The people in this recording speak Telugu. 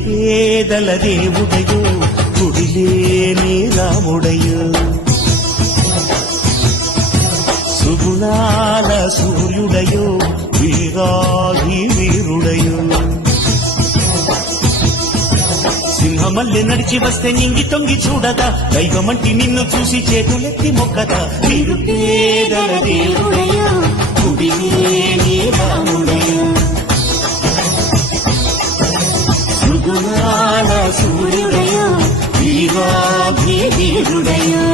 నిరుపేదల దేవుడయో గుడిలేని రాముడయో సుగుణాల సూర్యుడయో వీరాది వీరుడయో సింహమల్లె నడిచి వస్తే నింగి తొంగి చూడదా దైవమంటి నిన్ను చూసి చేతులెత్తి మొక్కదా నిరుపేదల దేవుడయో గుడిలేని రాముడయో సుగుణాల సూర్యుడయో వీరాది వీరుడయో